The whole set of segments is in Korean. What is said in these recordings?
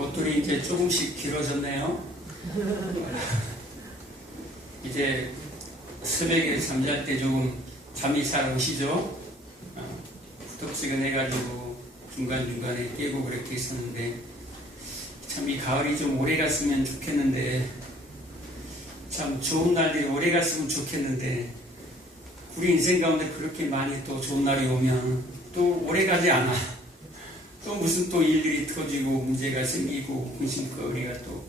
옷들이 이제 조금씩 길어졌네요. 이제 새벽에 잠잘 때 조금 잠이 잘 오시죠? 후덥지근해가지고 중간중간에 깨고 그렇게 있었는데, 참 이 가을이 좀 오래 갔으면 좋겠는데, 참 좋은 날들이 오래 갔으면 좋겠는데, 우리 인생 가운데 그렇게 많이 또 좋은 날이 오면 또 오래 가지 않아. 또 무슨 또 일들이 터지고 문제가 생기고 근심거리가 또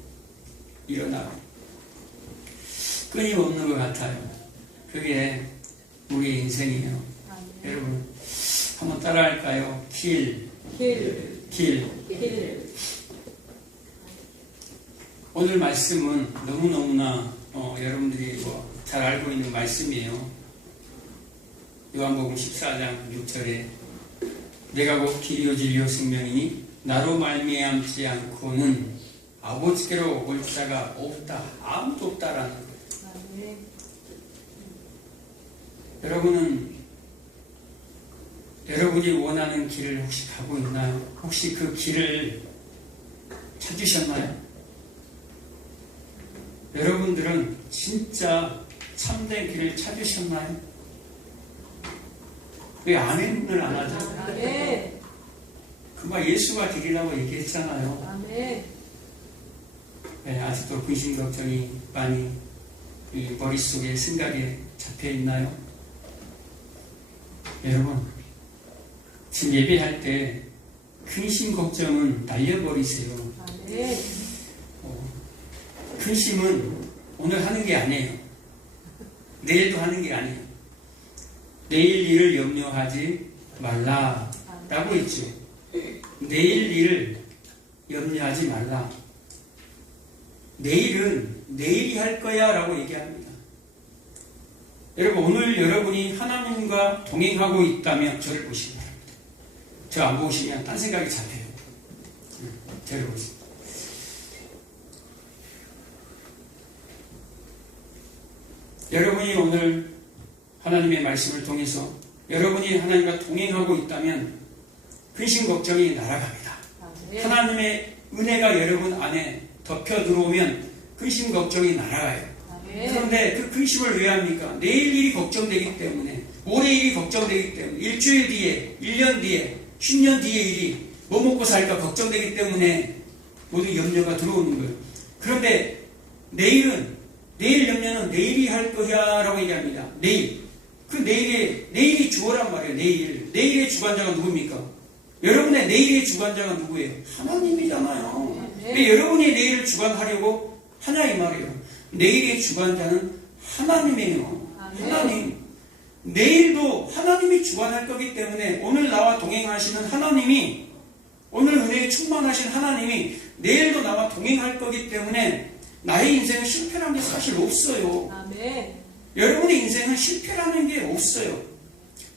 일어나고 끊임없는 것 같아요. 그게 우리 인생이에요. 여러분 한번 따라할까요? 길. 오늘 말씀은 너무너무나 여러분들이 잘 알고 있는 말씀이에요. 요한복음 14장 6절에 내가 곧 길이요 진리요 생명이니 나로 말미암지 않고는 아버지께로 올 자가 없다. 아무도 없다라는 거예요. 여러분은 여러분이 원하는 길을 혹시 가고 있나요? 혹시 그 길을 찾으셨나요? 여러분들은 진짜 참된 길을 찾으셨나요? 왜 아멘을 안 하죠? 아멘. 그만 예수가 길이라고 얘기했잖아요. 아멘. 네, 아직도 근심 걱정이 많이 이 머릿속에 생각에 잡혀 있나요? 여러분, 지금 예배할 때 근심 걱정은 날려버리세요. 아멘. 근심은 오늘 하는 게 아니에요. 내일도 하는 게 아니에요. 내일 일을 염려하지 말라라고 했죠. 내일 일을 염려하지 말라. 내일은 내일이 할 거야 라고 얘기합니다. 여러분, 오늘 여러분이 하나님과 동행하고 있다면 저를 보시기 바랍니다. 저 안 보시면 딴 생각이 잡혀요. 저를 보세요. 여러분이 오늘 하나님의 말씀을 통해서 여러분이 하나님과 동행하고 있다면 근심 걱정이 날아갑니다. 아멘. 하나님의 은혜가 여러분 안에 덮여 들어오면 근심 걱정이 날아가요. 아멘. 그런데 그 근심을 왜 합니까? 내일 일이 걱정되기 때문에, 올해 일이 걱정되기 때문에, 일주일 뒤에, 1년 뒤에, 10년 뒤에 일이 뭐 먹고 살까 걱정되기 때문에 모두 염려가 들어오는 거예요. 그런데 내일 염려는 내일이 할 거야 라고 얘기합니다. 내일. 그 내일이 주어란 말이에요. 내일의 주관자가 누굽니까? 여러분의 내일의 주관자가 누구예요? 하나님이잖아요. 왜 여러분이 내일을 주관하려고 하냐 이 말이에요. 내일의 주관자는 하나님이에요. 하나님. 내일도 하나님이 주관할 거기 때문에 오늘 나와 동행하시는 하나님이, 오늘 은혜에 충만하신 하나님이 내일도 나와 동행할 거기 때문에 나의 인생은 실패라는 게 사실 없어요. 아멘. 여러분의 인생은 실패라는 게 없어요.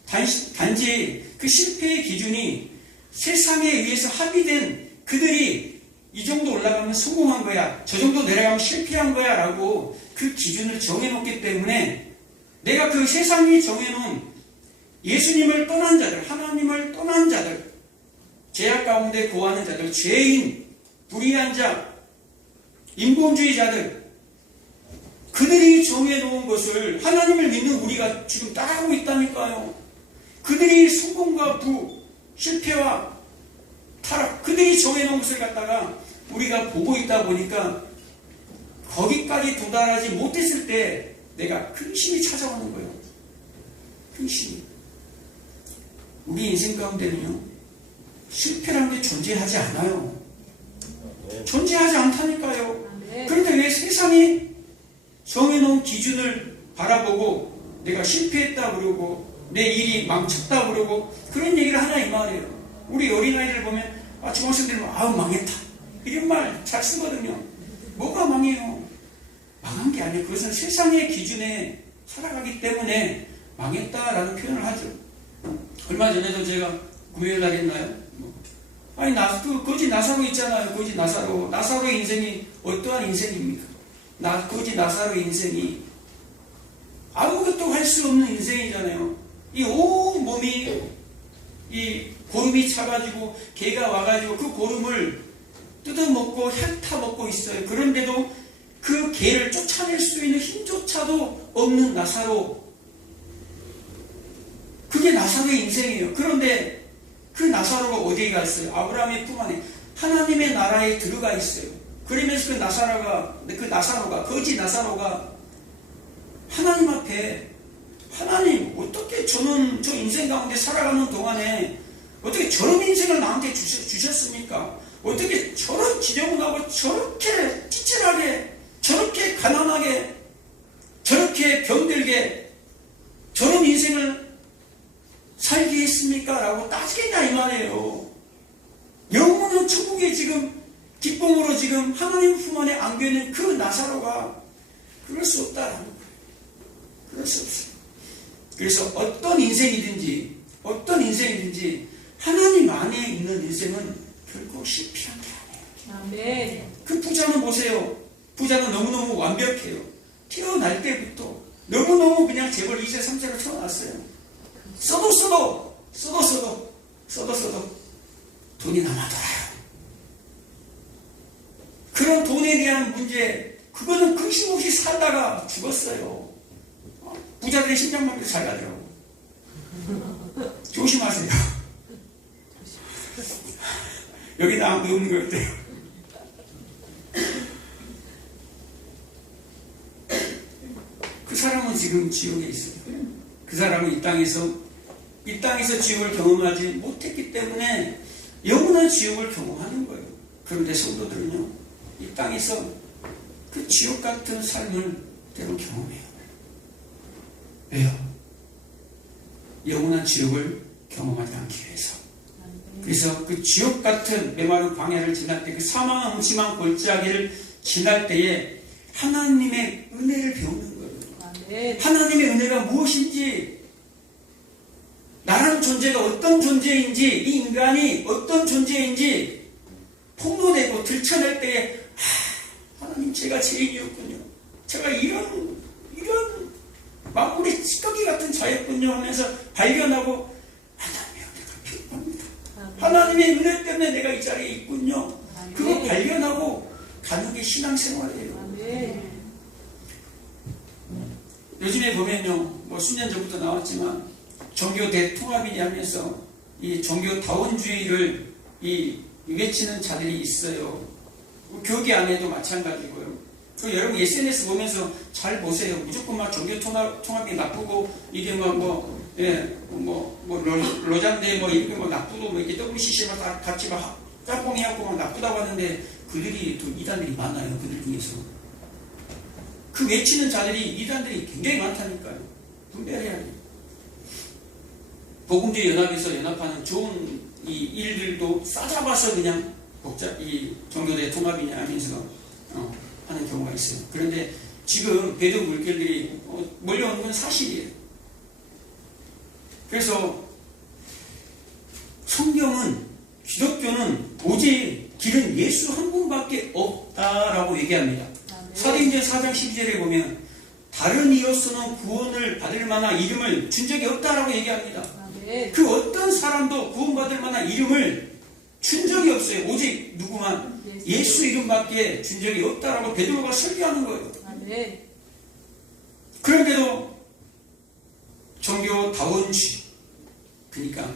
단지 그 실패의 기준이 세상에 의해서 합의된 그들이 이 정도 올라가면 성공한 거야, 저 정도 내려가면 실패한 거야 라고 그 기준을 정해놓기 때문에 내가 그 세상이 정해놓은 예수님을 떠난 자들, 하나님을 떠난 자들, 죄악 가운데 거하는 자들, 죄인, 불의한 자, 인본주의자들, 그들이 정해놓은 것을 하나님을 믿는 우리가 지금 따라하고 있다니까요. 그들이 성공과 부, 실패와 타락, 그들이 정해놓은 것을 갖다가 우리가 보고 있다 보니까 거기까지 도달하지 못했을 때 내가 근심이 찾아오는 거예요. 근심이. 우리 인생 가운데는요, 실패라는 게 존재하지 않아요. 존재하지 않다니까요. 그런데 왜 세상이 정해놓은 기준을 바라보고 내가 실패했다 그러고 내 일이 망쳤다 그러고 그런 얘기를 하냐 이 말이에요. 우리 어린아이들 보면 중학생들 보면 아우 망했다 이런 말 잘 쓰거든요. 뭐가 망해요? 망한 게 아니에요. 그것은 세상의 기준에 살아가기 때문에 망했다라는 표현을 하죠. 얼마 전에도 제가 구해를 하겠나요? 아니 거지 나사로 있잖아요. 거지 나사로의 인생이 어떠한 인생입니까? 거지 나사로의 인생이 아무것도 할 수 없는 인생이잖아요. 이 온 몸이 이 고름이 차가지고 개가 와가지고 그 고름을 뜯어먹고 핥아먹고 있어요. 그런데도 그 개를 쫓아낼 수 있는 힘조차도 없는 나사로. 그게 나사로의 인생이에요. 그런데 그 나사로가 어디에 갔어요? 아브라함의 품 안에 하나님의 나라에 들어가 있어요. 그러면서 그 나사로가 거지 나사로가 하나님 앞에, 하나님 어떻게 저는 저 인생 가운데 살아가는 동안에 어떻게 저런 인생을 나한테 주셨습니까? 어떻게 저런 지저분하고 저렇게 찌질하게, 저렇게 가난하게, 저렇게 병들게 저런 인생을 살게 했습니까? 라고 따지겠냐 이 말이에요. 영원한 천국에 지금 기쁨으로 지금 하나님 품 안에 안겨 있는 그 나사로가 그럴 수 없다라는 거예요. 그럴 수 없어요. 그래서 어떤 인생이든지 하나님 안에 있는 인생은 결코 실패한 게 아니에요. 아멘. 그 부자는 보세요. 부자는 너무너무 완벽해요. 태어날 때부터 너무너무 그냥 재벌 2세 3세로 태어났어요. 써도 돈이 남아돌아요. 그런 돈에 대한 문제, 그거는 근심없이 살다가 죽었어요. 부자들의 심장마비도 잘 가더라고. 조심하세요. 여기다 아무도 없는 것 같아요. 그 사람은 지금 지옥에 있어요. 그 사람은 이 땅에서 지옥을 경험하지 못했기 때문에 영원한 지옥을 경험하는 거예요. 그런데 성도들은요, 이 땅에서 그 지옥 같은 삶을 때로 경험해요. 왜요? 영원한 지옥을 경험하지 않기 위해서. 그래서 그 지옥 같은 메마른 광야를 지날 때, 그 사망한 음침한 골짜기를 지날 때에 하나님의 은혜를 배우는 거예요. 아멘. 하나님의 은혜가 무엇인지, 나라는 존재가 어떤 존재인지, 이 인간이 어떤 존재인지 폭로되고 들춰낼 때에 하나님, 제가 죄인이었군요. 제가 이런 만물의 찌꺼기 같은 자였군요 하면서 발견하고 하나님의 은혜가 필요합니다. 하나님의 은혜 때문에 내가 이 자리에 있군요. 그거 발견하고 가는 게 신앙생활이에요. 아멘. 요즘에 보면요, 뭐 수년 전부터 나왔지만 종교 대통합이냐 하면서 이 종교 다원주의를 외치는 자들이 있어요. 교계 안에도 마찬가지고요. 여러분 SNS 보면서 잘 보세요. 무조건 막 종교 통합이 나쁘고, 이게 로잔데 이렇게 나쁘고, 이렇게 WCC 막 같이 막 짬뽕해갖고 막 나쁘다고 하는데, 그들이 또 이단들이 많아요. 그들 중에서. 그 외치는 자들이, 이단들이 굉장히 많다니까요. 분별해야 돼요. 복음주의 연합에서 연합하는 좋은 이 일들도 싸잡아서 그냥 이 종교대 통합이냐 하면서 하는 경우가 있어요. 그런데 지금 배도 물결들이 몰려오는 건 사실이에요. 그래서 성경은, 기독교는 오직 길은 예수 한 분밖에 없다라고 얘기합니다. 사도행전 4장 12절에 보면 다른 이로서는 구원을 받을 만한 이름을 준 적이 없다라고 얘기합니다. 그 어떤 사람도 구원받을 만한 이름을 준 적이 없어요. 오직 누구만 예수 이름밖에 준 적이 없다라고 베드로가 설교하는 거예요. 그런데도 종교 다원주의, 그러니까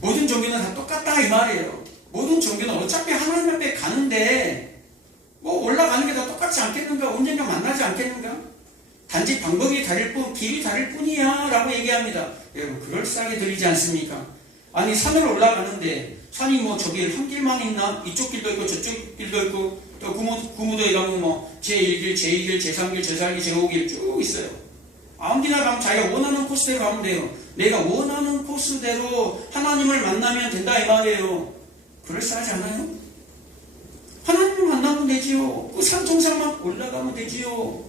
모든 종교는 다 똑같다 이 말이에요. 모든 종교는 어차피 하나님 앞에 가는데 올라가는 게 다 똑같지 않겠는가? 언젠가 만나지 않겠는가? 단지 방법이 다를 뿐, 길이 다를 뿐이야 라고 얘기합니다. 여러분, 그럴싸하게 들리지 않습니까? 아니, 산을 올라가는데 산이 저기 한 길만 있나? 이쪽 길도 있고 저쪽 길도 있고, 또 구무도에 가면 제1길, 제2길, 제3길, 제4길, 제5길 쭉 있어요. 아무 길나 가면 자기가 원하는 코스대로 가면 돼요. 내가 원하는 코스대로 하나님을 만나면 된다 이 말이에요. 그럴싸하지 않아요? 하나님을 만나면 되지요. 그 산 정상만 올라가면 되지요.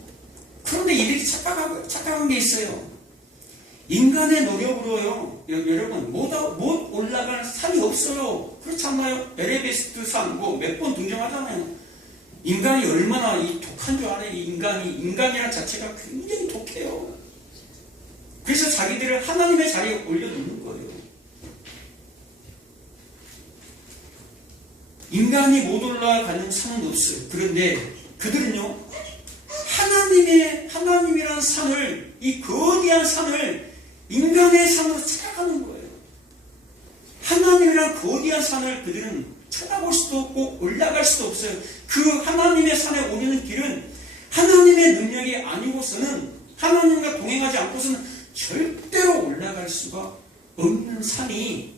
그런데 이들이 착각한 게 있어요. 인간의 노력으로요, 여러분, 못 올라갈 산이 없어요. 그렇지 않나요? 에베레스트 산, 몇 번 등장하잖아요. 인간이 얼마나 독한 줄 알아요? 인간이라는 자체가 굉장히 독해요. 그래서 자기들을 하나님의 자리에 올려놓는 거예요. 인간이 못 올라가는 산은 없어요. 그런데 그들은요, 하나님이란 산을, 이 거대한 산을 인간의 산으로 찾아가는 거예요. 하나님이란 거대한 산을 그들은 쳐다볼 수도 없고 올라갈 수도 없어요. 그 하나님의 산에 오르는 길은 하나님의 능력이 아니고서는, 하나님과 동행하지 않고서는 절대로 올라갈 수가 없는 산이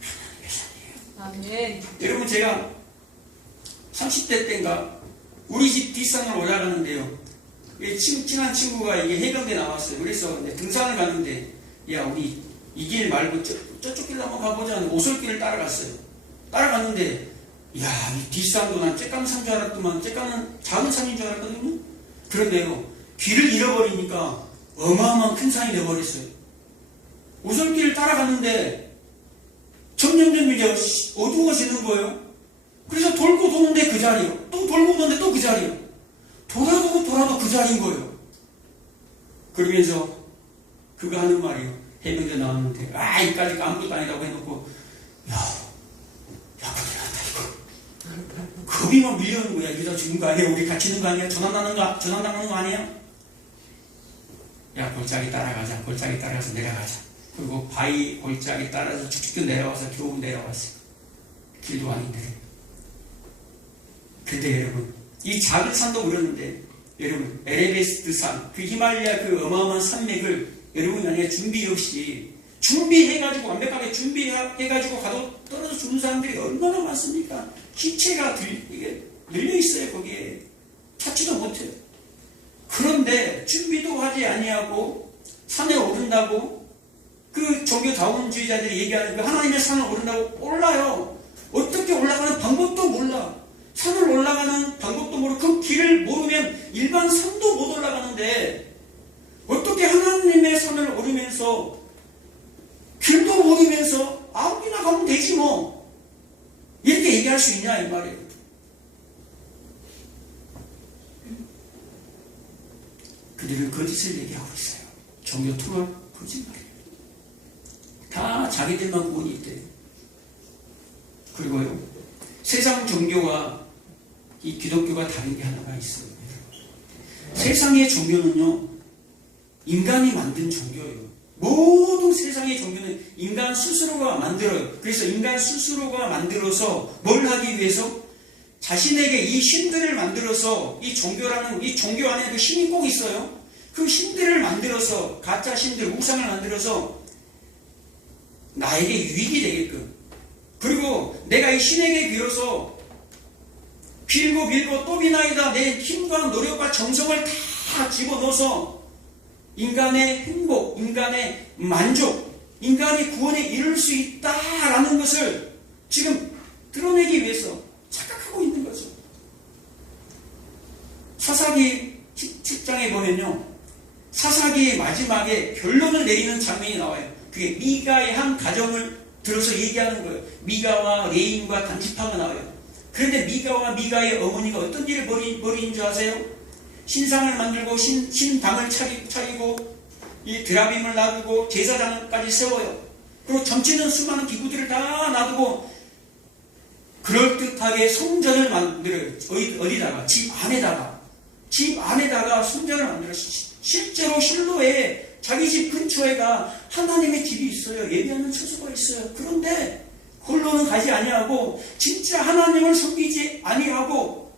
하나님의 산이에요. 아멘. 여러분, 제가 30대 때인가 우리 집 뒷산을 올라가는데요, 친한 친구가 이게 해병대 나왔어요. 그래서 등산을 가는데, 야, 우리 이 길 말고 저쪽 길로 한번 가보자 하는 오솔길을 따라갔어요. 따라갔는데, 야, 이 뒷산도 난 쬐까만 산 줄 알았더만, 쬐까만 작은 산인 줄 알았거든요. 그런데요, 길을 잃어버리니까 어마어마한 큰 산이 되어버렸어요. 오솔길을 따라갔는데 점점 이제 어두워지는 거예요. 그래서 돌고 도는데 그 자리요. 또 돌고 도는데 또 그 자리요. 돌아도 그 자리인 거예요. 그러면서 그가 하는 말이요. 해병대 나왔는데, 이까지 아무것도 아니라고 해놓고, 야, 큰일 났다, 이거. 겁이 막 밀려오는 거야. 이러다 죽는 거 아니야? 우리 갇히는 거 아니야? 전환당하는 거 아니야? 야, 골짜기 따라가자. 골짜기 따라가서 내려가자. 그리고 바위 골짜기 따라서 쭉쭉 내려와서 겨우 내려왔어요. 길도 아닌데. 근데 여러분, 이 작은 산도 그러는데, 여러분, 에베레스트 산, 그 히말라야 그 어마어마한 산맥을 여러분이 만약에 준비 없이, 준비해가지고, 완벽하게 준비해가지고 가도 떨어져 죽는 사람들이 얼마나 많습니까? 시체가 이게 늘려있어요, 거기에. 찾지도 못해요. 그런데 준비도 하지 아니하고 산에 오른다고, 그 종교다원주의자들이 얘기하는 그 하나님의 산을 오른다고 올라요. 어떻게 올라가는 방법도 몰라. 산을 올라가는 방법도 모르고 그 길을 모르면 일반 산도 못 올라가는데, 어떻게 하나님의 산을 오르면서 길도 모르면서 아무리나 가면 되지 뭐, 이렇게 얘기할 수 있냐 이 말이에요. 그들은 거짓을 얘기하고 있어요. 종교 통합 거짓말이에요. 다 자기들만 구원이 있대요. 그리고요, 세상 종교와 이 기독교가 다른 게 하나가 있어요. 세상의 종교는요, 인간이 만든 종교예요. 모든 세상의 종교는 인간 스스로가 만들어요. 그래서 인간 스스로가 만들어서 뭘 하기 위해서? 자신에게 이 신들을 만들어서, 이 종교라는, 이 종교 안에도 신이 꼭 있어요. 그 신들을 만들어서, 가짜 신들, 우상을 만들어서 나에게 유익이 되게끔, 그리고 내가 이 신에게 비로소 빌고 또 비나이다 내 힘과 노력과 정성을 다 집어넣어서 인간의 행복, 인간의 만족, 인간이 구원에 이룰 수 있다라는 것을 지금 드러내기 위해서 착각하고 있는 거죠. 사사기 7장에 보면요, 사사기의 마지막에 결론을 내리는 장면이 나와요. 그게 미가의 한 가정을 들어서 얘기하는 거예요. 미가와 레인과 단지파가 나와요. 그런데 미가의 어머니가 어떤 일을 벌인 줄 아세요? 신상을 만들고 신당을 차리고 이 드라빔을 놔두고 제사장까지 세워요. 그리고 점치는 수많은 기구들을 다 놔두고 그럴듯하게 성전을 만들어요. 어디다가? 집 안에다가 성전을 만들어요. 실제로 실로에 자기 집 근처에가 하나님의 집이 있어요. 예배하는 처소가 있어요. 그런데 홀로는 가지 아니하고 진짜 하나님을 섬기지 아니하고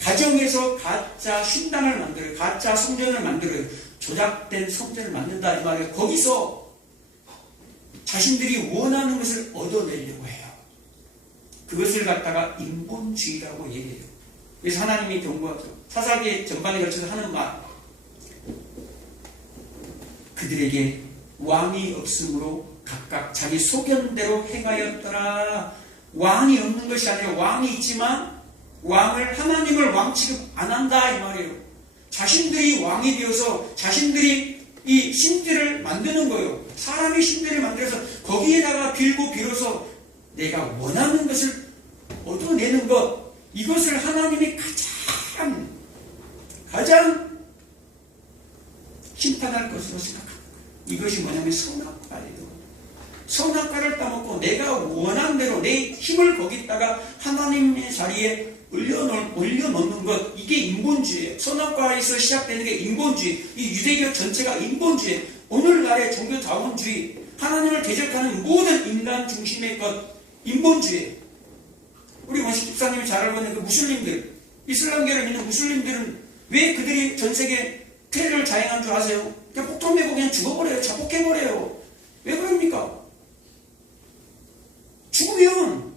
가정에서 가짜 신당을 만들어요. 가짜 성전을 만들어요. 조작된 성전을 만든다 이 말이에요. 거기서 자신들이 원하는 것을 얻어내려고 해요. 그것을 갖다가 인본주의라고 얘기해요. 그래서 하나님이 경고하죠. 사사기 전반에 걸쳐서 하는 말, 그들에게 왕이 없으므로 각각 자기 소견대로 행하였더라. 왕이 없는 것이 아니라 왕이 있지만 하나님을 왕 취급 안 한다 이 말이에요. 자신들이 왕이 되어서 자신들이 이 신들을 만드는 거예요. 사람이 신들을 만들어서 거기에다가 빌어서 내가 원하는 것을 얻어내는 것, 이것을 하나님이 가장 심판할 것으로 생각합니다. 이것이 뭐냐면 선악과예요. 선악과를 따먹고 내가 원하는 대로 내 힘을 거기다가 하나님의 자리에 올려놓는 것, 이게 인본주의예요. 선악과에서 시작되는 게 인본주의. 이 유대교 전체가 인본주의. 오늘날의 종교 자본주의, 하나님을 대적하는 모든 인간 중심의 것, 인본주의. 우리 원식 집사님이 잘 알고 있는 그 무슬림들, 이슬람교를 믿는 무슬림들은 왜 그들이 전 세계 테러를 자행한 줄 아세요? 그냥 폭탄 메고 그냥 죽어버려요. 자폭해버려요. 왜 그럽니까? 죽으면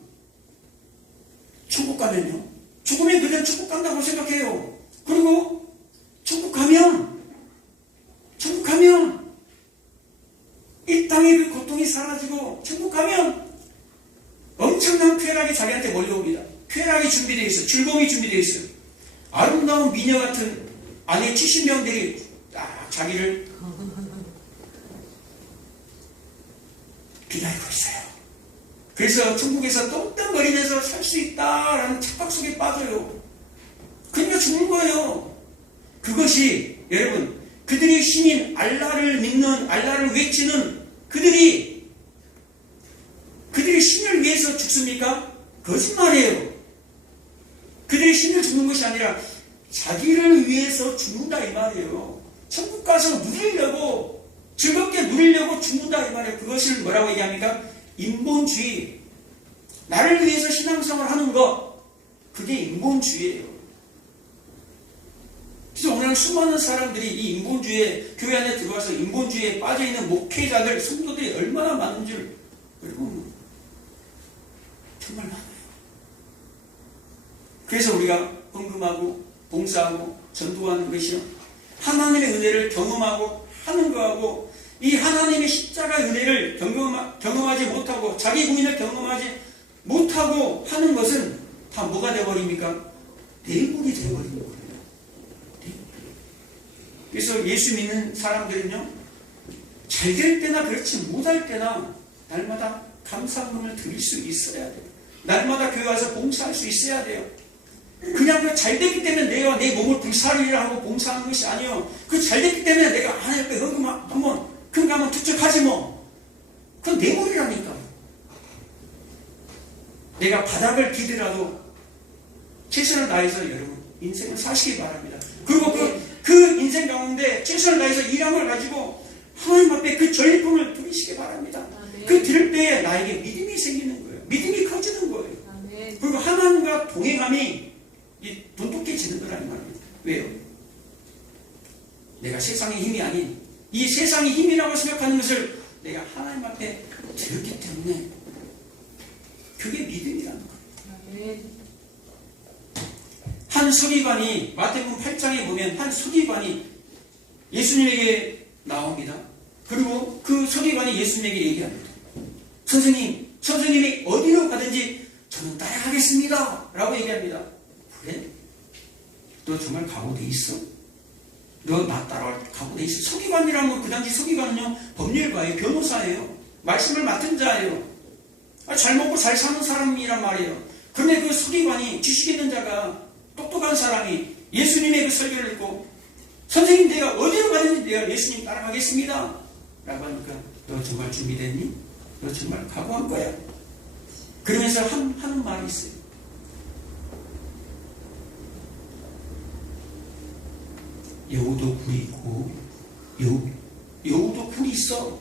천국 가면요. 죽으면 그냥 천국 간다고 생각해요. 그리고 천국 가면 이 땅의 그 고통이 사라지고 천국 가면 엄청난 쾌락이 자기한테 몰려옵니다. 쾌락이 준비되어 있어요. 즐거움이 준비되어 있어요. 아름다운 미녀 같은 아내 70명들이 딱 자기를 기다리고 있어요. 그래서 천국에서 똥땅거리면서 살 수 있다라는 착각 속에 빠져요. 그러니까 죽는 거예요. 그것이 여러분, 그들이 신인 알라를 믿는, 알라를 외치는 그들이 신을 위해서 죽습니까? 거짓말이에요. 그들이 신을 죽는 것이 아니라 자기를 위해서 죽는다 이 말이에요. 천국 가서 누리려고, 즐겁게 누리려고 죽는다 이 말이에요. 그것을 뭐라고 얘기합니까? 인본주의. 나를 위해서 신앙생활을 하는 것, 그게 인본주의예요. 그래서 오늘 수많은 사람들이 이 인본주의에, 교회 안에 들어와서 인본주의에 빠져있는 목회자들, 성도들이 얼마나 많은 줄 여러분 정말 많아요. 그래서 우리가 헌금하고 봉사하고 전도하는 것이요, 하나님의 은혜를 경험하고 하는 거하고, 이 하나님의 십자가의 은혜를 경험하지 못하고 자기 부인을 경험하지 못하고 하는 것은 다 뭐가 되어버립니까? 뇌물이 되어버리는 거예요. 그래서 예수 믿는 사람들은요, 잘 될 때나 그렇지 못할 때나 날마다 감사금을 드릴 수 있어야 돼요. 날마다 교회 와서 봉사할 수 있어야 돼요. 그냥 그 잘 됐기 때문에 내가 내 몸을 불사르리라 하고 봉사하는 것이 아니에요. 그 잘 됐기 때문에 내가 하나님 앞에 헌금 한번 큰가 한번 투척하지 뭐. 그건 뇌물이라니까. 내가 바닥을 기더라도 최선을 다해서 여러분 인생을 사시기 바랍니다. 그리고 그 인생 가운데 최선을 다해서 일함을 가지고 하나님 앞에 그 전리품을 드리시기 바랍니다. 그 드릴 때에 나에게 믿음이 생기는 거예요. 믿음이 커지는 거예요. 그리고 하나님과 동행함이 돈독해지는 거라는 말입니다. 왜요? 내가 세상의 힘이 아닌 이 세상의 힘이라고 생각하는 것을 내가 하나님 앞에 드렸기 때문에 그게 믿음이라는 거예요. 한 서기관이, 마태복음 8장에 보면 한 서기관이 예수님에게 나옵니다. 그리고 그 서기관이 예수님에게 얘기합니다. 선생님이 어디로 가든지 저는 따라가겠습니다 라고 얘기합니다. 그래? 너 정말 각오돼 있어? 너 나 따라갈 각오돼 있어? 서기관이라면 그 당시 서기관은요, 법률가예요. 변호사예요. 말씀을 맡은 자예요. 잘 먹고 잘 사는 사람이란 말이에요. 그런데 그 서기관이, 지식 있는 자가, 똑똑한 사람이 예수님의 그 설교를 듣고, 선생님 내가 어디로 가든지 내가 예수님 따라가겠습니다 라고 하니까, 너 정말 준비됐니? 너 정말 각오한 거야? 그러면서 하는 말이 있어요. 여우도 굴이 있고, 여우도 굴이 있어.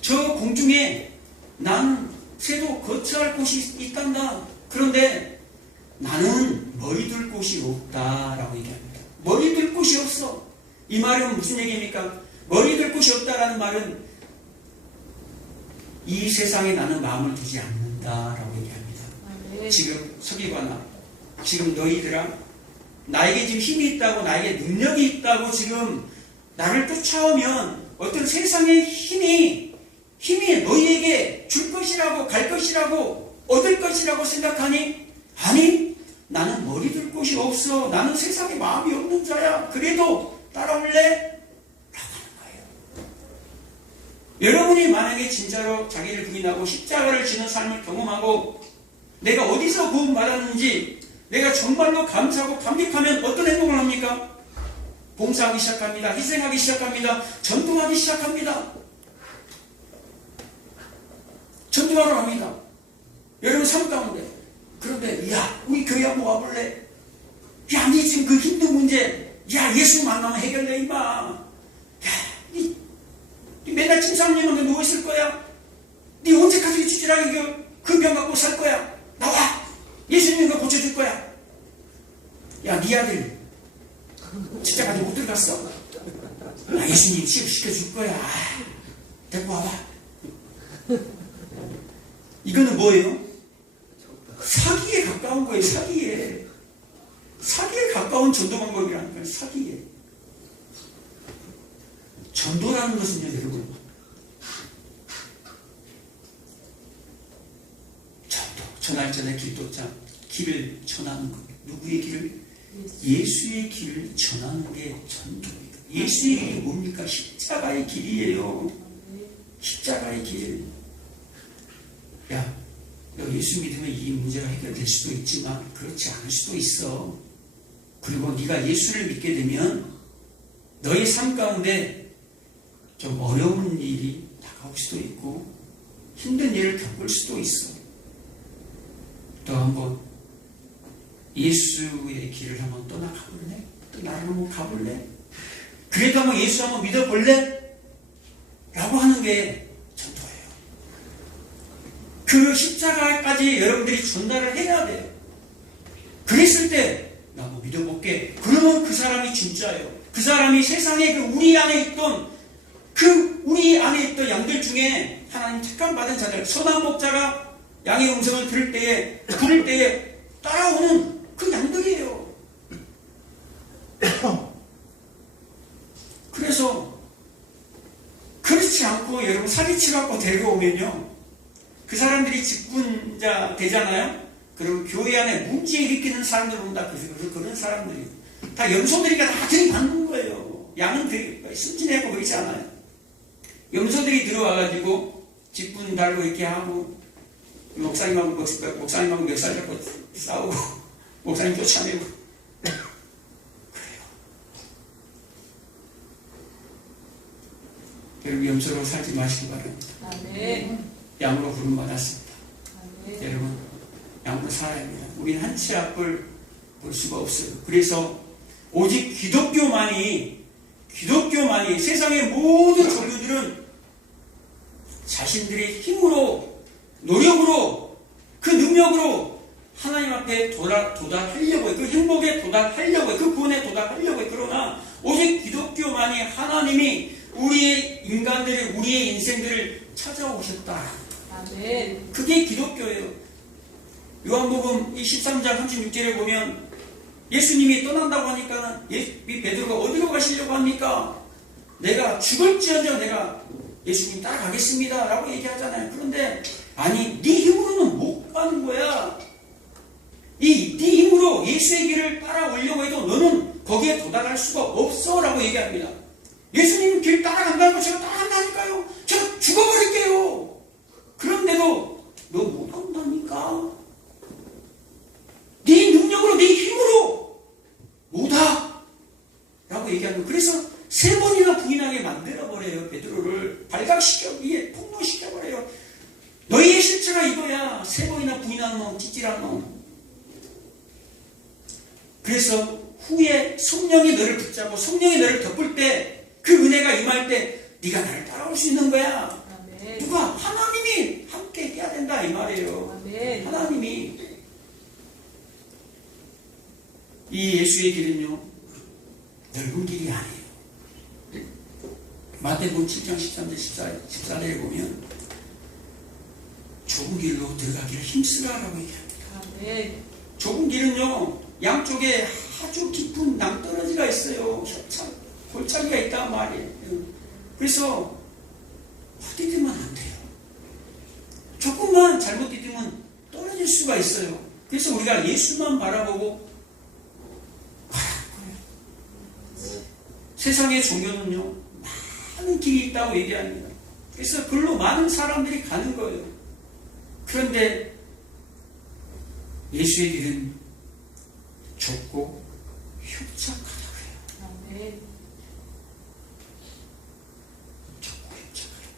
저 공중에 나는 새도 거처할 곳이 있단다. 그런데 나는 머리 둘 곳이 없다라고 얘기합니다. 머리 둘 곳이 없어. 이 말은 무슨 얘기입니까? 머리 둘 곳이 없다라는 말은 이 세상에 나는 마음을 두지 않는다라고 얘기합니다. 지금 서기관아, 지금 너희들아, 나에게 지금 힘이 있다고, 나에게 능력이 있다고 지금 나를 쫓아오면 어떤 세상의 힘이 너희에게 줄 것이라고, 갈 것이라고, 얻을 것이라고 생각하니? 아니, 나는 머리 둘 곳이 없어. 나는 세상에 마음이 없는 자야. 그래도 따라올래? 라고 하는 거예요. 여러분이 만약에 진짜로 자기를 부인하고 십자가를 지는 삶을 경험하고 내가 어디서 구원받았는지 내가 정말로 감사하고 감격하면 어떤 행동을 합니까? 봉사하기 시작합니다. 희생하기 시작합니다. 전도하기 시작합니다. 전도하러 갑니다. 여러분 삶 가운데. 그런데 야 우리 교회 한번 와볼래? 야 니 지금 그 힘든 문제 야 예수 만나면 해결돼 임마. 야 니 맨날 침상님한테 누워있을 거야? 니 언제까지 찌질하게 그 병 갖고 살 거야? 나와! 예수님 그 고쳐줄 거야. 야 니 아들 진짜까지 못 들어갔어. 야 예수님 치유시켜줄 거야. 데리고 와봐. 이거는 뭐예요? 사기에 가까운 거예요. 사기에 가까운 전도 방법이라는 거예요. 사기에. 전도라는 것은요 여러분, 전도 전할전의 길도자 길을 전하는 것. 누구의 길을? 예수의 길을 전하는 게 전도예요. 예수의 길이 뭡니까? 십자가의 길이에요. 십자가의 길. 야, 너 예수 믿으면 이 문제가 해결될 수도 있지만 그렇지 않을 수도 있어. 그리고 네가 예수를 믿게 되면 너의 삶 가운데 좀 어려운 일이 다가올 수도 있고 힘든 일을 겪을 수도 있어. 너 한번 예수의 길을 한번 떠나가볼래? 또 나를 한번 가볼래? 그래도 한번 예수 한번 믿어볼래? 라고 하는 게 전도예요. 그 십자가까지 여러분들이 전달을 해야 돼요. 그랬을 때 나 한번 믿어볼게. 그러면 그 사람이 진짜예요. 그 사람이 세상에 그 우리 안에 있던 양들 중에 하나님 택함받은 자들, 선한 목자가 양의 음성을 부를 때에 따라오는 그 양들이에요. 그래서 그렇지 않고 여러분 사기치갖고 데려오면요, 그 사람들이 직분자 되잖아요. 그리고 교회 안에 문제 일으키는 사람들 온다. 그래서 그런 사람들이 다 염소들이가 다 들이받는 거예요. 양은 순진하고 그렇지 않아요. 염소들이 들어와가지고 직분 달고 이렇게 하고 목사님하고 멱살 잡고 싸우고 목사님 쫓아내고 그래요. 여러분 염소로 살지 마시기 바랍니다. 아멘. 양으로 부름받았습니다. 아멘. 여러분 양으로 살아야 합니다. 우리는 한 치 앞을 볼 수가 없어요. 그래서 오직 기독교만이 세상의 모든 종교들은 자신들의 힘으로 노력으로 그 능력으로 하나님 앞에 도달하려고 해요. 그 행복에 도달하려고 해요. 그 구원에 도달하려고 해요. 그러나 오직 기독교만이 하나님이 우리의 인생들을 찾아오셨다. 아멘. 그게 기독교예요. 요한복음 13장 36절에 보면 예수님이 떠난다고 하니까 베드로가 어디로 가시려고 합니까? 내가 죽을지언정 내가 예수님 따라가겠습니다 라고 얘기하잖아요. 그런데 아니 네 힘으로는 못 가는 거야. 네 힘으로 예수의 길을 따라오려고 해도 너는 거기에 도달할 수가 없어 라고 얘기합니다. 예수님 길 따라간다고 제가 따라간다니까요. 제가 죽어버릴게요. 그런데도 너 못 간다니까. 네 능력으로 네 힘으로 못하 라고 얘기하는 거예요. 그래서 3번이나 부인하게 만들어버려요. 베드로를 발각시켜 위에 폭로시켜버려요. 너희의 실체가 이거야. 3번이나 부인하는 놈, 찌질한 놈. 그래서 후에 성령이 너를 붙잡고 성령이 너를 덮을 때 그 은혜가 임할 때 네가 나를 따라올 수 있는 거야. 아멘. 누가? 하나님이 함께 해야 된다 이 말이에요. 아멘. 하나님이. 이 예수의 길은요 넓은 길이 아니에요. 마태복음 7장 13절 14절에 보면 좁은 길로 들어가기를 힘쓰라라고 얘기합니다. 아멘. 좁은 길은요 양쪽에 아주 깊은 낭떠러지가 있어요. 골짜기가 있단 말이에요. 그래서 디디면 안 돼요. 조금만 잘못 디디면 떨어질 수가 있어요. 그래서 우리가 예수만 바라보고 세상의 종교는요 많은 길이 있다고 얘기합니다. 그래서 글로 많은 사람들이 가는 거예요. 그런데 예수의 길은 좁고 협착하다 그래요. 아멘. 좁고 협착하다.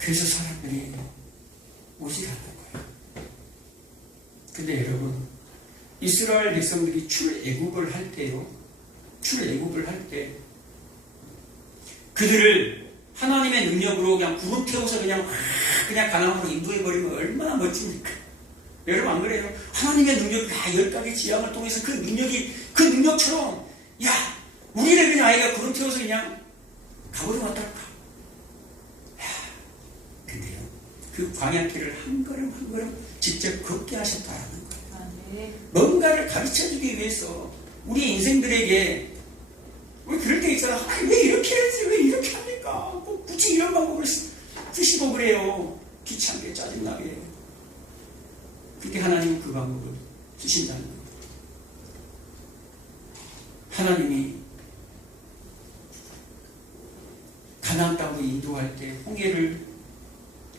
그래서 사람들이 오지 않는 거예요. 근데 여러분, 이스라엘 백성들이 출애굽을 할 때요, 출애굽을 할 때 그들을 하나님의 능력으로 그냥 구름 태워서 그냥 가나안으로 인도해버리면 얼마나 멋집니까? 여러분 안 그래요? 하나님의 능력이 10가지 지향을 통해서 그 능력처럼, 야, 우리를 그냥 아이가 구름 태워서 그냥 가버리면 어떨까? 근데요, 그 광야길을 한 걸음 한 걸음 직접 걷게 하셨다라는 거예요. 아멘. 뭔가를 가르쳐주기 위해서 우리 인생들에게, 우리 그럴 때 있잖아. 하나님 왜 이렇게 했지? 왜 이렇게 합니까? 뭐 굳이 이런 방법을 쓰시고 그래요. 귀찮게 짜증나게. 그렇게 하나님은 그 방법을 쓰신다는 거예요. 하나님이 가나안 땅으로 인도할 때 홍해를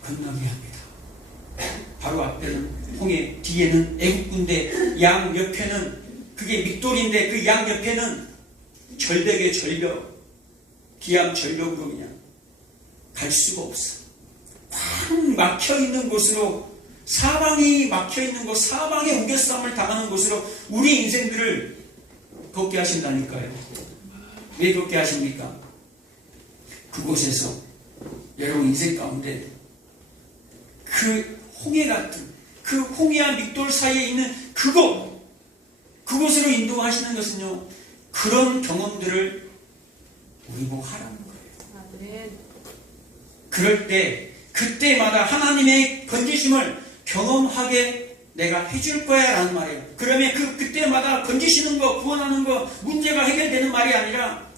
건너게 합니다. 바로 앞에는 홍해, 뒤에는 애국 군대, 양 옆에는 그게 밑돌인데 그 양 옆에는 절벽의 절벽, 기암 절벽으로 그냥 갈 수가 없어. 꽉 막혀있는 곳으로, 사방이 막혀있는 곳, 사방에 우겨싸움을 당하는 곳으로 우리 인생들을 걷게 하신다니까요. 왜 걷게 하십니까? 그곳에서 여러분 인생 가운데 그 홍해 같은, 그 홍해와 밑돌 사이에 있는 그곳으로 인도하시는 것은요, 그런 경험들을 우리 보고 하라는 거예요. 아멘. 그럴 때, 그때마다 하나님의 건지심을 경험하게 내가 해줄 거야 라는 말이에요. 그러면 그때마다 건지시는 거, 구원하는 거, 문제가 해결되는 말이 아니라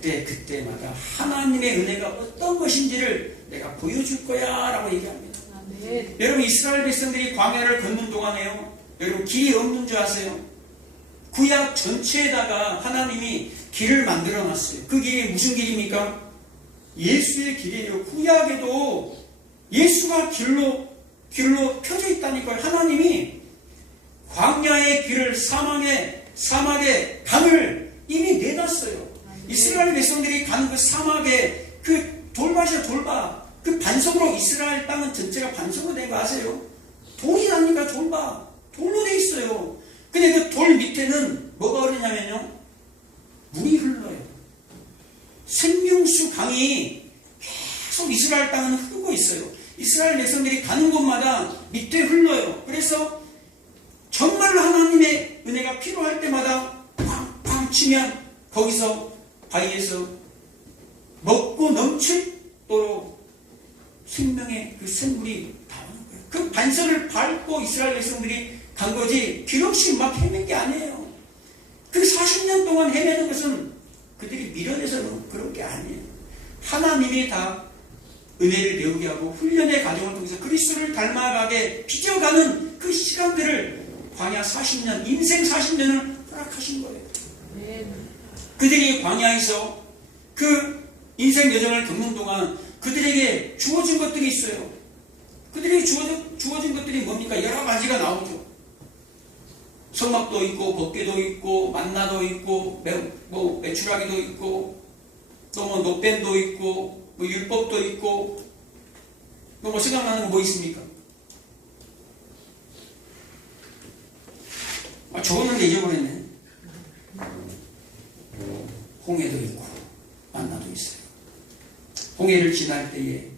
그때마다 하나님의 은혜가 어떤 것인지를 내가 보여줄 거야 라고 얘기합니다. 아멘. 여러분, 이스라엘 백성들이 광야를 걷는 동안에요, 여러분 길이 없는 줄 아세요? 구약 전체에다가 하나님이 길을 만들어 놨어요. 그 길이 무슨 길입니까? 예수의 길이에요. 구약에도 예수가 길로 펴져 있다니까요. 하나님이 광야의 길을, 사막의 강을 이미 내놨어요. 이스라엘 백성들이 가는 그 사막에 그 돌밭이야, 돌밭. 그 반석으로, 이스라엘 땅은 전체가 반석으로 된 거 아세요? 돌이 나니까 돌로 돼 있어요. 근데 그 돌 밑에는 뭐가 흐르냐면요, 물이 흘러요. 생명수 강이 계속 이스라엘 땅은 흐르고 있어요. 이스라엘 백성들이 가는 곳마다 밑에 흘러요. 그래서 정말로 하나님의 은혜가 필요할 때마다 팡팡 치면 거기서 바위에서 먹고 넘칠도록 생명의 그 샘물이 나오는 거예요. 그 반석을 밟고 이스라엘 백성들이 간 거지 길 없이 막 헤맨 게 아니에요. 그 40년 동안 헤매는 것은 그들이 밀어내서는 그런 게 아니에요. 하나님이 다 은혜를 배우게 하고 훈련의 과정을 통해서 그리스도를 닮아가게 빚어가는 그 시간들을 광야 40년, 인생 40년을 허락하신 거예요. 아멘. 그들이 광야에서 그 인생 여정을 겪는 동안 그들에게 주어진 것들이 있어요. 그들에게 주어진 것들이 뭡니까? 여러 가지가 나오죠. 성막도 있고, 법궤도 있고, 만나도 있고, 메추라기도 있고, 또 노뱀도 있고, 율법도 있고, 또 생각나는 거 뭐 있습니까? 적었는데 잊어버렸네. 홍해도 있고, 만나도 있어요. 홍해를 지날 때에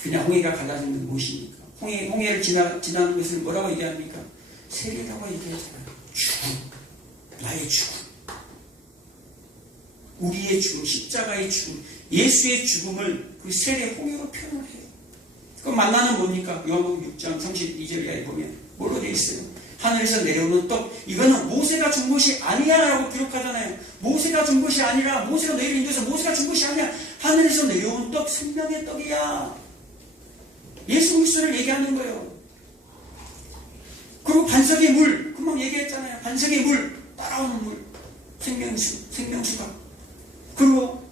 그냥 홍해가 갈라진 건 무엇입니까? 홍해를 지나는 것을 뭐라고 얘기합니까? 세례라고 얘기하잖아요. 죽음, 나의 죽음, 우리의 죽음, 십자가의 죽음, 예수의 죽음을 그 세례 홍해로 표현을 해요. 그 만나는 뭡니까? 요한복음 6장 32절에 보면 뭘로 되어 있어요? 하늘에서 내려오는 떡. 이거는 모세가 준 것이 아니야 라고 기록하잖아요. 모세가 준 것이 아니라, 모세가 너희를 인도해서 모세가 준 것이 아니야. 하늘에서 내려온 떡, 생명의 떡이야. 예수 그리스도를 얘기하는 거예요. 그리고 반석의 물, 금방 얘기했잖아요. 반석의 물, 따라오는 물, 생명수가. 그리고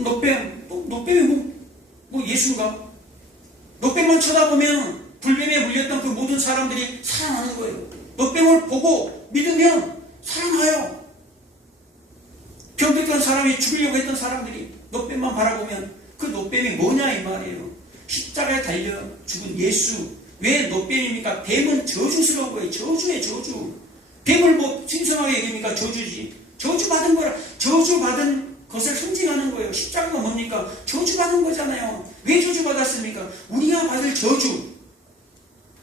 노뱀이 뭐 예수인가? 노뱀만 쳐다보면 불뱀에 물렸던 그 모든 사람들이 살아나는 거예요. 노뱀을 보고 믿으면 살아나요. 어떤 사람이 죽으려고 했던 사람들이 노뱀만 바라보면 그 노뱀이 뭐냐 이 말이에요. 십자가에 달려 죽은 예수. 왜 노뱀입니까? 뱀은 저주스러운 거예요. 저주예요, 저주. 뱀을 뭐 신선하게 얘기합니까? 저주지. 저주받은 거라. 저주받은 것을 상징하는 거예요. 십자가가 뭡니까? 저주받은 거잖아요. 왜 저주받았습니까? 우리가 받을 저주,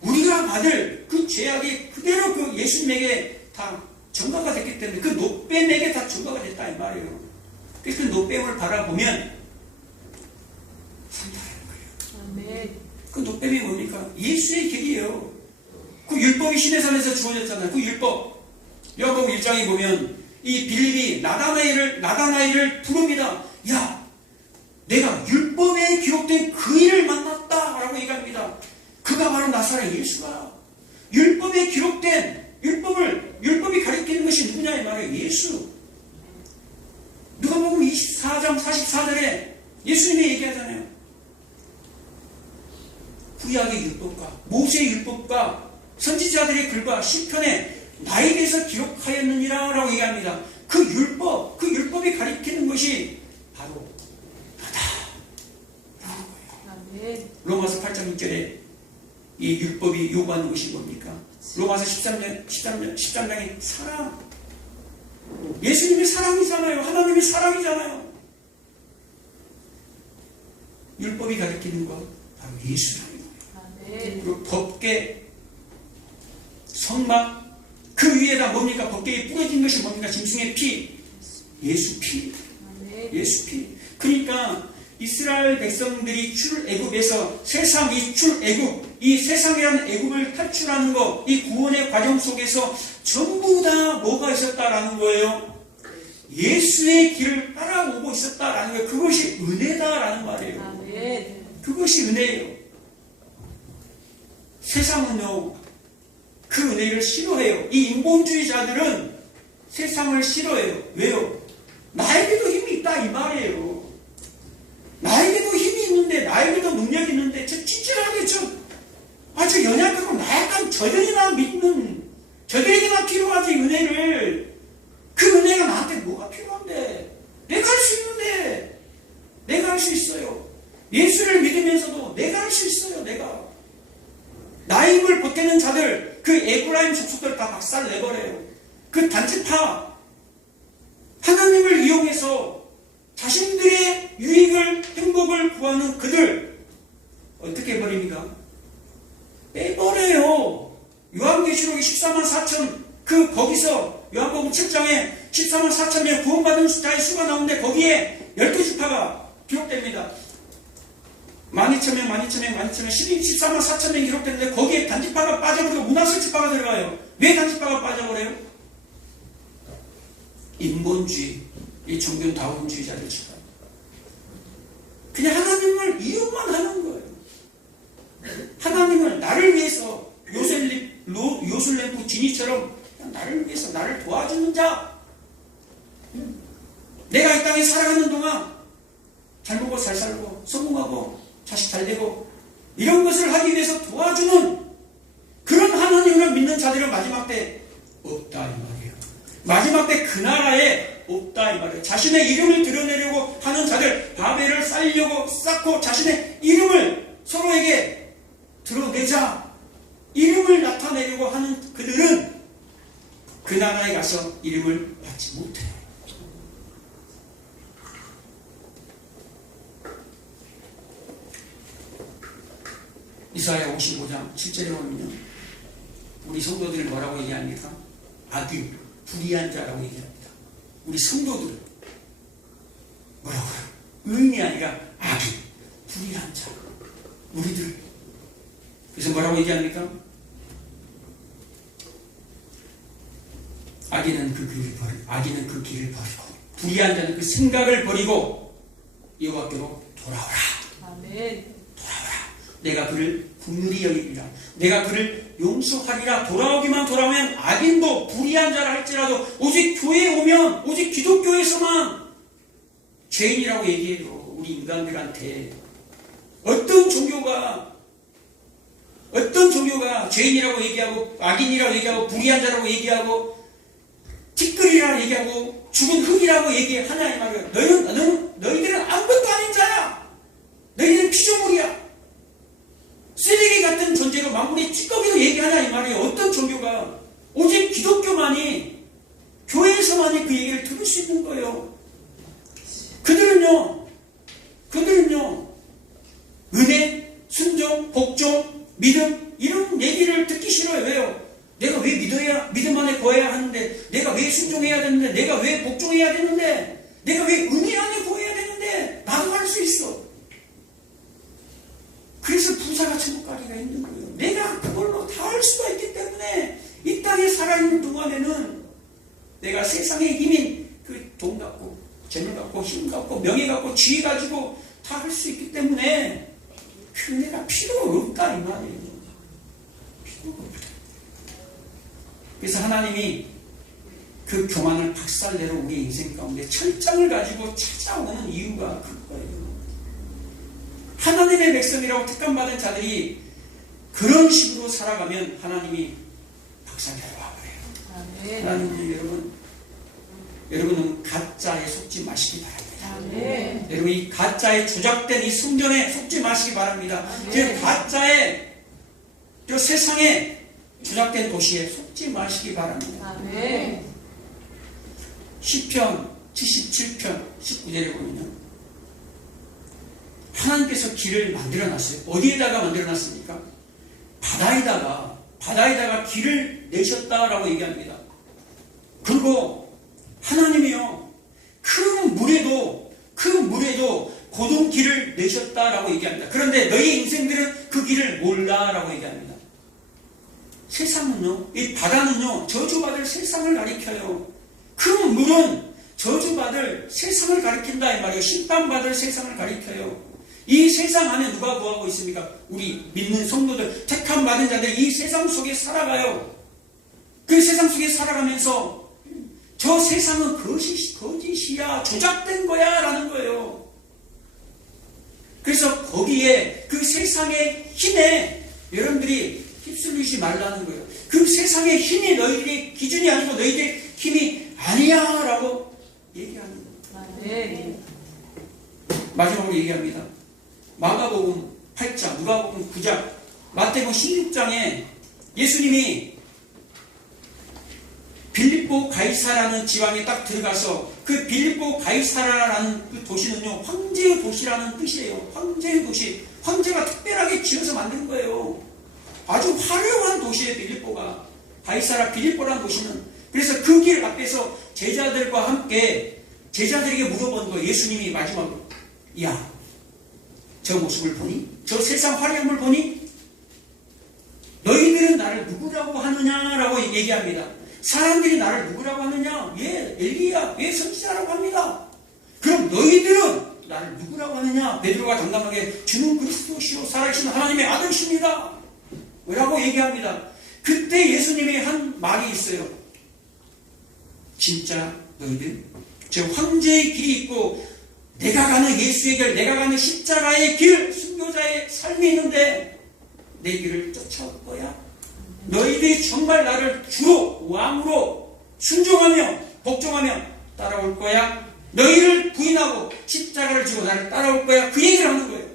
우리가 받을 그 죄악이 그대로 그 예수님에게 다 전가가 됐기 때문에 그 노뱀에게 다 전가가 됐다 이 말이에요. 그래서 그 노뱀을 바라보면 산다라는 거예요. 아멘. 그 노뱀이 뭡니까? 예수의 길이에요. 그 율법이 시내산에서 주어졌잖아요. 그 율법. 요한복음 1장에 보면 이 빌립이 나다나엘을 부릅니다. 야, 내가 율법에 기록된 그 일을 만났다라고 얘기합니다. 그가 바로 나사렛 예수가 율법에 기록된 율법이 가리키는 것이 누구냐 이 말이에요. 예수. 누가복음 24장 44절에 예수님이 얘기하잖아요. 구약의 율법과 모세의 율법과 선지자들의 글과 시편에 나에 대해서 기록하였느니라 라고 얘기합니다. 그 율법이 가리키는 것이 바로 나다. 아멘. 로마서 8장 6절에 이 율법이 요구하는 것이 뭡니까? 로마서 13장의 사랑. 예수님이 사랑이잖아요. 하나님이 사랑이잖아요. 율법이 가리키는 것 바로 예수라는 거예요. 아멘. 그리고 법계, 성막, 그 위에다 뭡니까? 법계에 뿌려진 것이 뭡니까? 짐승의 피, 예수 피, 아멘. 예수 피. 그러니까 이스라엘 백성들이 출애굽에서 세상 이 출애굽, 이 세상이라는 애굽을 탈출하는 것, 이 구원의 과정 속에서 전부 다 뭐가 있었다라는 거예요? 예수의 길을 따라오고 있었다라는 거예요. 그것이 은혜다라는 말이에요. 아멘. 그것이 은혜예요. 세상은요, 그 은혜를 싫어해요. 이 인본주의자들은 세상을 싫어해요. 왜요? 나에게도 힘이 있다 이 말이에요. 나에게도 힘이 있는데, 나에게도 능력이 있는데, 저 찌질하게 아주 연약하고 나약한 저들이나 믿는, 저들에게나 필요하지 은혜를. 그 은혜가 나한테 뭐가 필요한데? 내가 할 수 있는데, 내가 할 수 있어요. 예수를 믿으면서도 내가 할 수 있어요. 내가. 나의 힘을 보태는 자들, 그 에브라임 족속들 다 박살 내버려요. 그 단체파, 하나님을 이용해서 자신들의 유익을, 행복을 구하는 그들, 어떻게 해버립니까? 빼버려요. 요한계시록이 14만 4천, 거기서 요한복음 7장에 14만 4천 명 구원받은 자의 수가 나오는데 거기에 12지파가 기록됩니다. 12,000명, 14만 4천 명 기록되는데 거기에 단지파가 빠져버리고 문하세 지파가 들어가요. 왜 단지파가 빠져버려요? 인본주의, 이 종교다운주의자들 지파. 그냥 하나님을 이용만 하는 거예요. 하나님을 나를 위해서 요술램프 지니처럼 나를 위해서 나를 도와주는 자. 내가 이 땅에 살아가는 동안 잘 먹고 잘 살고 성공하고 자식 잘 되고 이런 것을 하기 위해서 도와주는 그런 하나님을 믿는 자들은 마지막 때 없다 이 말이에요. 마지막 때 그 나라에 없다 이 말이에요. 자신의 이름을 드러내려고 하는 자들, 바벨을 쌓고 자신의 이름을 서로에게 드러내자 이름을 나타내려고 하는 그들은 그 나라에 가서 이름을 받지 못해요. 이사야 55장 7절에 보면 우리 성도들을 뭐라고 얘기합니까? 악인, 불의한 자라고 얘기합니다. 우리 성도들 뭐라고요? 의인이 아니라 악인, 불의한 자. 우리들. 그래서 뭐라고 얘기합니까? 악인은 그 길을 버리고 불의한 자는 그 생각을 버리고 여호와께로 돌아오라. 아멘. 내가 그를 긍휼히 여기리라. 내가 그를 용서하리라. 돌아오면 악인도 불의한 자라 할지라도 오직 교회에 오면 오직 기독교에서만 죄인이라고 얘기해요. 우리 인간들한테 어떤 종교가 죄인이라고 얘기하고 악인이라고 얘기하고 불의한 자라고 얘기하고 티끌이라 얘기하고 죽은 흙이라고 얘기하냐 이 말이에요. 너희들은 아무것도 아닌 자야. 너희들은 피조물이야. 쓰레기 같은 존재로 만물의 찌꺼기로 얘기하냐 이 말이에요. 어떤 종교가 오직 기독교만이 교회에서만이 그 얘기를 들을 수 있는 거예요. 그들은요 은혜, 순종, 복종, 믿음 이런 얘기를 듣기 싫어요. 왜요? 내가 왜 믿음 안에 거해야 하는데, 내가 왜 순종해야 되는데, 내가 왜 복종해야 되는데, 내가 왜 은혜 안에 거해야 되는데, 나도 할 수 있어. 그래서 부자가 천국 가기가 힘든 거예요. 내가 그걸로 다 할 수가 있기 때문에 이 땅에 살아있는 동안에는 내가 세상의 힘인 그 돈 갖고, 재물 갖고, 힘 갖고, 명예 갖고, 지혜 가지고 다 할 수 있기 때문에 그 은혜가 필요 없다 이 말이에요. 필요가 없다. 그래서 하나님이 그 교만을 박살내러 우리 인생 가운데 철장을 가지고 찾아오는 이유가 그거예요. 하나님의 백성이라고 특감받은 자들이 그런 식으로 살아가면 하나님이 박살내러 와버려요. 하나님은 여러분은 가짜에 속지 마시기 바랍니다. 여러분 이 가짜에 조작된 이 성전에 속지 마시기 바랍니다. 그 가짜에 그 세상에 조작된 도시에 속지 마시기 바랍니다. 시편 77편 19절에 보면 하나님께서 길을 만들어놨어요. 어디에다가 만들어놨습니까? 바다에다가 길을 내셨다라고 얘기합니다. 그리고 하나님이요 큰 물에도 고동 길을 내셨다라고 얘기합니다. 그런데 너희 인생들은 그 길을 몰라라고 얘기합니다. 세상은요, 이 바다는요, 저주받을 세상을 가리켜요. 큰 물은 저주받을 세상을 가리킨다 이 말이에요. 심판받을 세상을 가리켜요. 이 세상 안에 누가 거하고 있습니까? 우리 믿는 성도들, 택함 받은 자들 이 세상 속에 살아가요. 그 세상 속에 살아가면서 저 세상은 거짓이야, 조작된 거야 라는 거예요. 그래서 거기에 그 세상의 힘에 여러분들이 휩쓸리지 말라는 거예요. 그 세상의 힘이 너희들의 기준이 아니고 너희들의 힘이 아니야 라고 얘기하는 거예요. 마지막으로 얘기합니다. 마가복음 8장, 누가복음 9장, 마태복음 16장에 예수님이 빌립보 가이사라는 지방에 딱 들어가서 그 빌립보 가이사라라는 그 도시는요 황제의 도시라는 뜻이에요. 황제의 도시. 황제가 특별하게 지어서 만든 거예요. 아주 화려한 도시의 빌립보가. 가이사라 빌립보라는 도시는. 그래서 그 길 앞에서 제자들과 함께 제자들에게 물어본 거예요. 예수님이 마지막으로 야, 저 모습을 보니? 저 세상 화려함을 보니? 너희들은 나를 누구라고 하느냐라고 얘기합니다. 사람들이 나를 누구라고 하느냐? 예, 엘리야, 예, 선지자라고 합니다. 그럼 너희들은 나를 누구라고 하느냐? 베드로가 당당하게 주는 그리스도시요 살아계신 하나님의 아들이십니다 라고 얘기합니다. 그때 예수님이 한 말이 있어요. 진짜 너희들 저 황제의 길이 있고 내가 가는 예수의 길, 내가 가는 십자가의 길, 순교자의 삶이 있는데 내 길을 쫓아올 거야? 너희들이 정말 나를 주로 왕으로 순종하며 복종하며 따라올 거야? 너희를 부인하고 십자가를 지고 나를 따라올 거야? 그 얘기를 하는 거예요.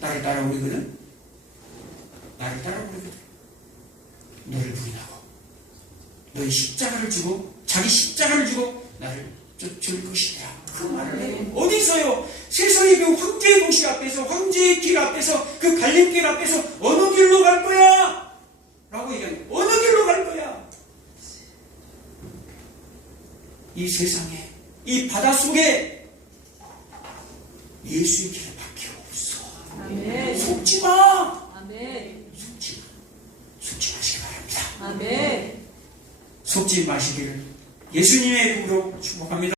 나를 따라오거든. 나를 따라오거든. 너를 부인하고 너희 십자가를 지고 자기 십자가를 지고 나를 쫓을 것이다. 그 말을 해요. 어디서요? 세상의 그 황제의 도시 앞에서, 황제의 길 앞에서, 그 갈림길 앞에서 어느 길로 갈 거야? 라고 얘기하는 거예요. 어느 길로 갈 거야? 이 세상에, 이 바닷속에 예수의 길밖에 없어. 아멘. 속지 마. 아멘. 속지 마시기 바랍니다. 아멘. 속지 마시기를 예수님의 이름으로 축복합니다.